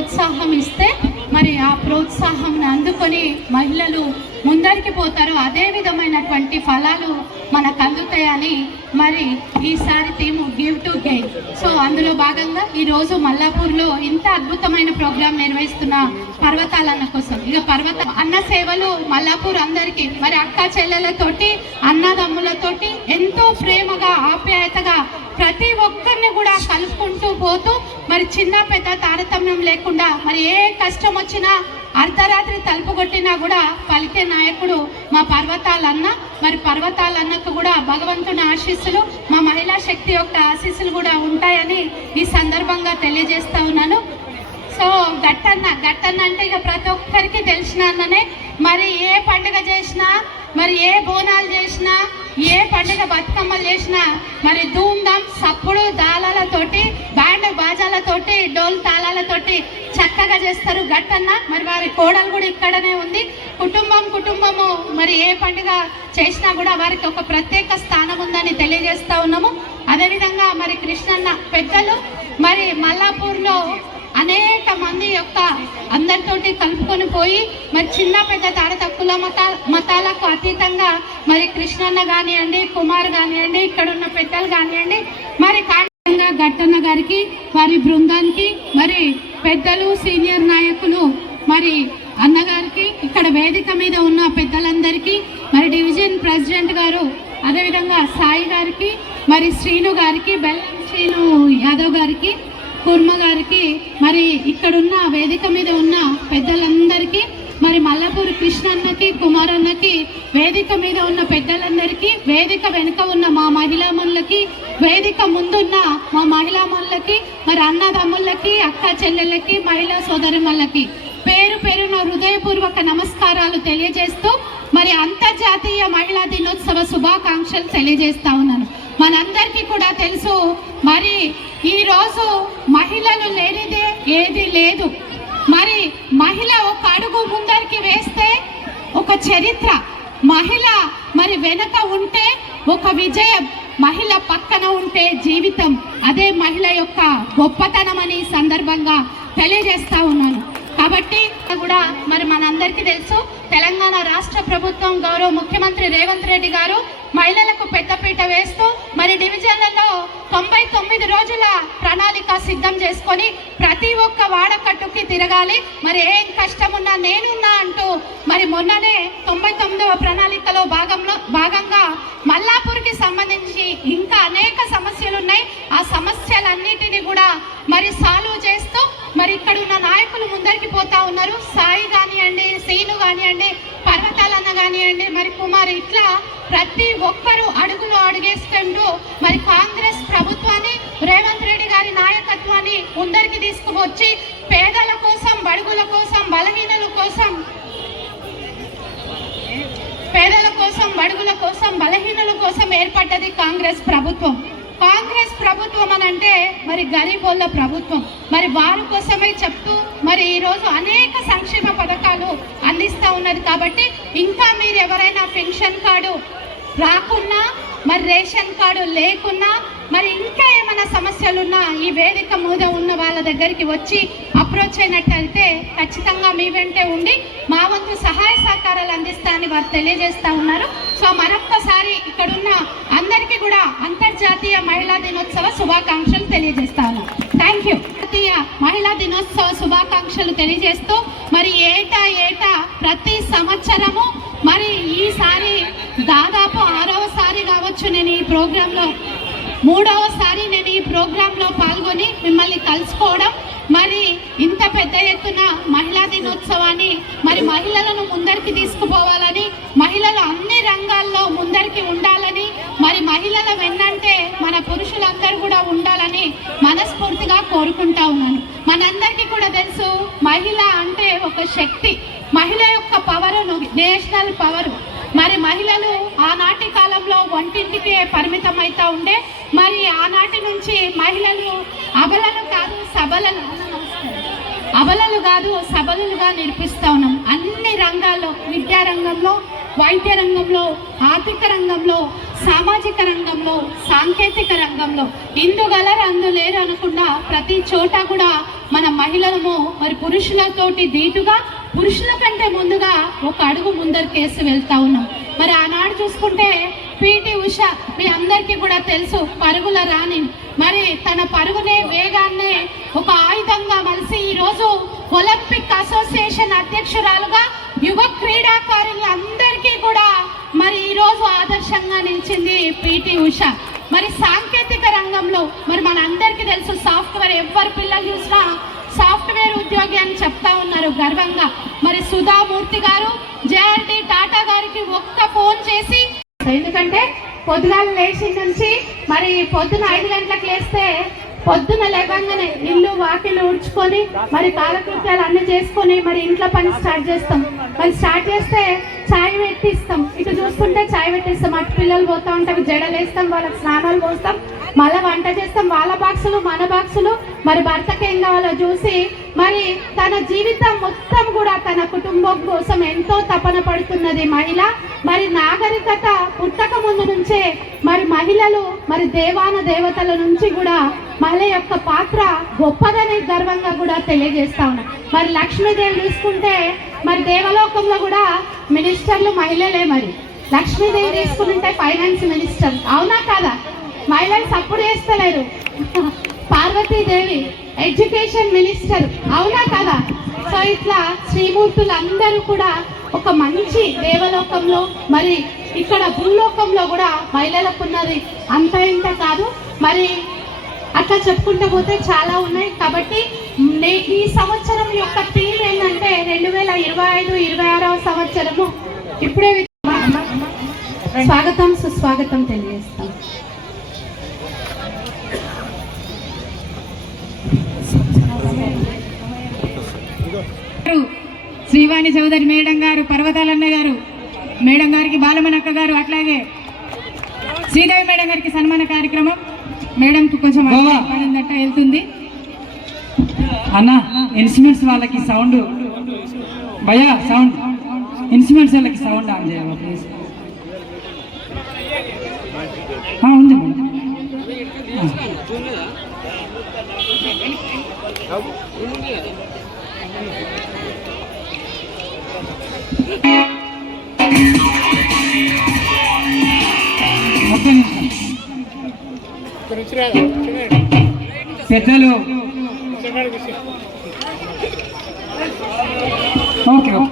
ప్రోత్సాహం ఇస్తే మరి ఆ ప్రోత్సాహం అందుకొని మహిళలు ముందరికి పోతారు. అదే విధమైనటువంటి ఫలాలు మనకు అందుతాయని మరి ఈసారి theme give to gain. So అందులో భాగంగా ఈరోజు మల్లాపూర్లో ఇంత అద్భుతమైన ప్రోగ్రాం నిర్వహిస్తున్న పర్వతాలన్న కోసం. ఇక అన్న సేవలు మల్లాపూర్ అందరికీ మరి అక్క చెల్లెలతోటి అన్నదమ్ములతోటి ఎంతో ప్రేమగా ఆప్యాయతగా ప్రతి ఒక్కరిని కూడా కలుపుకుంటూ పోతూ మరి చిన్న పెద్ద తారతమ్యం లేకుండా మరి ఏ కష్టం వచ్చినా అర్ధరాత్రి తలుపు కొట్టినా కూడా పలికే నాయకుడు మా పర్వతాలన్న. మరి పర్వతాలన్నకు కూడా భగవంతుని ఆశీస్సులు, మా మహిళా శక్తి యొక్క ఆశీస్సులు కూడా ఉంటాయని ఈ సందర్భంగా తెలియజేస్తా ఉన్నాను. సో గట్టన్న అంటే ఇక ప్రతి ఒక్కరికి తెలిసిన అన్ననే. మరి ఏ పండుగ చేసినా, మరి ఏ బోనాలు చేసినా, ఏ పండుగ బతుకమ్మలు చేసినా మరి ధూమ్ధామ్ సప్పుడు దాళాలతోటి బ్యాండ్ బాజాలతోటి డోల్ తాళాలతోటి చక్కగా చేస్తారు గట్టన్న. మరి వారి కోడలు కూడా ఇక్కడనే ఉంది. కుటుంబము మరి ఏ పండుగ చేసినా కూడా వారికి ఒక ప్రత్యేక స్థానం ఉందని తెలియజేస్తా ఉన్నాము. అదేవిధంగా మరి కృష్ణన్న పెద్దలు మరి మల్లాపూర్లో అనేక మంది యొక్క అందరితోటి కలుపుకొని పోయి మరి చిన్న పెద్ద తారతక్కుల మతాలకు అతీతంగా మరి కృష్ణన్న కానివ్వండి, కుమార్ కానివ్వండి, ఇక్కడ ఉన్న పెద్దలు కానివ్వండి, మరి గట్టన్న గారికి వారి బృందానికి మరి పెద్దలు సీనియర్ నాయకులు మరి అన్నగారికి, ఇక్కడ వేదిక మీద ఉన్న పెద్దలందరికీ, మరి డివిజన్ ప్రెసిడెంట్ గారు, అదేవిధంగా సాయి గారికి, మరి శ్రీను గారికి, బెల్లం శ్రీను యాదవ్ గారికి, కుర్మ గారికి, మరి ఇక్కడున్న వేదిక మీద ఉన్న పెద్దలందరికీ, మరి మల్లాపూర్ కృష్ణన్నకి, కుమారన్నకి, వేదిక మీద ఉన్న పెద్దలందరికీ, వేదిక వెనుక ఉన్న మా మహిళామణులకి, వేదిక ముందున్న మా మహిళామణులకి, మరి అన్నదమ్ములకి, అక్క చెల్లెళ్ళకి, మహిళా సోదరిమణులకి పేరు పేరున హృదయపూర్వక నమస్కారాలు తెలియజేస్తూ మరి అంతర్జాతీయ మహిళా దినోత్సవ శుభాకాంక్షలు తెలియజేస్తా ఉన్నాను. మనందరికీ కూడా తెలుసు మరి ఈరోజు మహిళలు లేనిదే ఏది లేదు. మరి మహిళ ఒక అడుగు ముందరికి వేస్తే ఒక చరిత్ర, మహిళ మరి వెనక ఉంటే ఒక విజయం, మహిళ పక్కన ఉంటే జీవితం. అదే మహిళ యొక్క గొప్పతనం అని సందర్భంగా తెలియజేస్తా ఉన్నాను. కాబట్టి కూడా మరి మనందరికీ తెలుసు తెలంగాణ రాష్ట్ర ప్రభుత్వం గౌరవ ముఖ్యమంత్రి రేవంత్ రెడ్డి గారు మహిళలకు పెద్దపీట వేస్తూ మరి డివిజన్లలో 99 రోజుల ప్రణాళిక సిద్ధం చేసుకొని ప్రతి ఒక్క వాడకట్టుకి తిరగాలి, మరి ఏం కష్టమున్నా నేనున్నా అంటూ మరి మొన్ననే 99వ ప్రణాళికలో భాగంగా మల్లాపూర్కి సంబంధించి ఇంకా అనేక సమస్యలు ఉన్నాయి. ఆ సమస్యలన్నిటినీ కూడా మరి సాల్వ్ చేస్తూ మరి ఇక్కడ ఉన్న నాయకులు ముందరికి పోతా ఉన్నారు. సాయి కానివ్వండి, సీను కానివ్వండి, పర్వతాలన్న కానివ్వండి, మరి కుమార్, ఇట్లా ప్రతి ఒక్కరూ అడుగులో అడుగేసుకుంటూ మరి కాంగ్రెస్ ప్రభుత్వాన్ని, రేవంత్ రెడ్డి గారి నాయకత్వాన్ని ముందరికి తీసుకువచ్చి పేదల కోసం, బడుగుల కోసం, బలహీనుల కోసం, పేదల కోసం, బడుగుల కోసం, బలహీనుల కోసం ఏర్పడ్డది కాంగ్రెస్ ప్రభుత్వం. కాంగ్రెస్ ప్రభుత్వం అని అంటే మరి గరీబోళ్ళ ప్రభుత్వం. మరి వారి కోసమే చెప్తూ మరి ఈరోజు అనేక సంక్షేమ పథకాలు అందిస్తూ ఉన్నది. కాబట్టి ఇంకా మీరు ఎవరైనా పెన్షన్ కార్డు రాకున్నా, మరి రేషన్ కార్డు లేకున్నా, మరి ఇంకా ఏమైనా సమస్యలున్నా ఈ వేదిక మీద ఉన్న వాళ్ళ దగ్గరికి వచ్చి అప్రోచ్ అయినట్టయితే ఖచ్చితంగా మీ వెంటే ఉండి మా వంతు సహాయ సహకారాలు అందిస్తా అని వారు తెలియజేస్తా ఉన్నారు. సో మరొక్కసారి ఇక్కడున్న అందరికీ కూడా అంతర్జాతీయ మహిళా దినోత్సవ శుభాకాంక్షలు తెలియజేస్తాను. Thank you. జాతీయ మహిళా దినోత్సవ శుభాకాంక్షలు తెలియజేస్తూ మరి ఏటా ప్రతి సంవత్సరము మరి ఈసారి దాదాపు 6వసారి కావచ్చు నేను ఈ ప్రోగ్రాంలో, 3వసారి నేను ఈ ప్రోగ్రాంలో పాల్గొని మిమ్మల్ని కలుసుకోవడం. మరి ఇంత పెద్ద ఎత్తున మహిళా దినోత్సవాన్ని మరి మహిళలను ముందరికి తీసుకుపోవాలని, మహిళలు అన్ని రంగాల్లో ముందరికి ఉండాలని, మరి మహిళల వెన్నంటే మన పురుషులందరూ కూడా ఉండాలని మనస్ఫూర్తిగా కోరుకుంటా ఉన్నాను. మనందరికీ కూడా తెలుసు మహిళ అంటే ఒక శక్తి, మహిళ యొక్క పవరు నేషనల్ పవరు. మరి మహిళలు ఆనాటి కాలంలో వంటింటికే పరిమితం అవుతా ఉండే. మరి ఆనాటి నుంచి మహిళలు అబలలు కాదు సబలులుగా నిరూపిస్తా ఉన్నాం. అన్ని రంగాల్లో, విద్యారంగంలో, వైద్య రంగంలో, ఆర్థిక రంగంలో, సామాజిక రంగంలో, సాంకేతిక రంగంలో ఇందుగలరు అందులేరు అనకుండా ప్రతి చోట కూడా మన మహిళలము మరి పురుషులతోటి దీటుగా, పురుషుల కంటే ముందుగా ఒక అడుగు ముందరికేసి వెళ్తా ఉన్నాం. మరి ఆనాడు చూసుకుంటే పిటి ఉష మీ అందరికీ కూడా తెలుసు, పరుగుల రాణి. మరి తన పరుగునే, వేగాన్నే ఒక ఆయుధంగా మలిసి ఈరోజు ఒలింపిక్ అసోసియేషన్ అధ్యక్షురాలుగా యువ క్రీడాకారులందరికీ కూడా మరి ఈరోజు ఆదర్శంగా నిలిచింది పిటి ఉష. మరి సాంకేతిక రంగంలో మరి మన అందరికీ తెలుసు, సాఫ్ట్వేర్ ఎవరు పిల్లలు చూసినా సాఫ్ట్వేర్ ఉద్యోగి అని చెప్తా ఉన్నారు గర్వంగా. మరి సుధామూర్తి గారు జేఆర్డి టాటా గారికి ఒక్క ఫోన్ చేసి, ఎందుకంటే పొద్దుగాల లేచి నుంచి మరి పొద్దున 5 గంటలకు లేస్తే పొద్దున లేవగానే ఇల్లు వాకిలు ఊడ్చుకొని మరి కాలకృత్యాలు అన్ని చేసుకొని మరి ఇంట్లో పని స్టార్ట్ చేస్తాం. మరి స్టార్ట్ చేస్తే చాయ్ పెట్టిస్తాం, ఇటు చూస్తుంటే చాయ్ పెట్టిస్తాం, అటు పిల్లలు పోతా ఉంటారు, జడలు వేస్తాం, వాళ్ళకి స్నానాలు పోస్తాం, మళ్ళీ వంట చేస్తాం, వాళ్ళ బాక్సులు మన బాక్సులు, మరి భర్తకి ఏం కావాలో చూసి మరి తన జీవితం మొత్తం కూడా తన కుటుంబం కోసం ఎంతో తపన పడుతున్నది మహిళ. మరి నాగరికత పుట్టక ముందు నుంచే మరి మహిళలు మరి దేవాన దేవతల నుంచి కూడా మహిళ యొక్క పాత్ర గొప్పదని గర్వంగా కూడా తెలియజేస్తా ఉన్నా. మరి లక్ష్మీదేవి చూసుకుంటే మరి దేవలోకంలో కూడా మినిస్టర్లు మహిళలే. మరి లక్ష్మీదేవి తీసుకుంటే ఫైనాన్స్ మినిస్టర్, అవునా కాదా? మహిళలు సపోర్ట్ చేస్తలేరు. పార్వతీదేవి ఎడ్యుకేషన్ మినిస్టర్, అవునా కదా? సో ఇట్లా శ్రీమూర్తులు అందరూ కూడా ఒక మంచి దేవలోకంలో మరి ఇక్కడ భూలోకంలో కూడా మహిళలకు ఉన్నది అంత ఇంత కాదు. మరి అట్లా చెప్పుకుంటూ పోతే చాలా ఉన్నాయి. కాబట్టి ఈ సంవత్సరం యొక్క థీమ్ ఏంటంటే 2025-26వ సంవత్సరము. ఇప్పుడే స్వాగతం సుస్వాగతం తెలియజేస్తాం. శ్రీవాణి చౌదరి మేడం గారు, పర్వతాలన్న గారు, మేడం గారికి బాలమనక్క గారు, అట్లాగే శ్రీదేవి మేడం గారికి సన్మాన కార్యక్రమం. మేడంకు కొంచెం పడిందట, వెళ్తుంది. అన్న ఇన్స్ట్రుమెంట్స్ వాళ్ళకి సౌండ్ భయ్యా, సౌండ్ ఇన్స్ట్రుమెంట్స్ వాళ్ళకి సౌండ్ ఆన్ చేయాలి ప్లీజ్. ఉంది పెద్దలు. Okay okay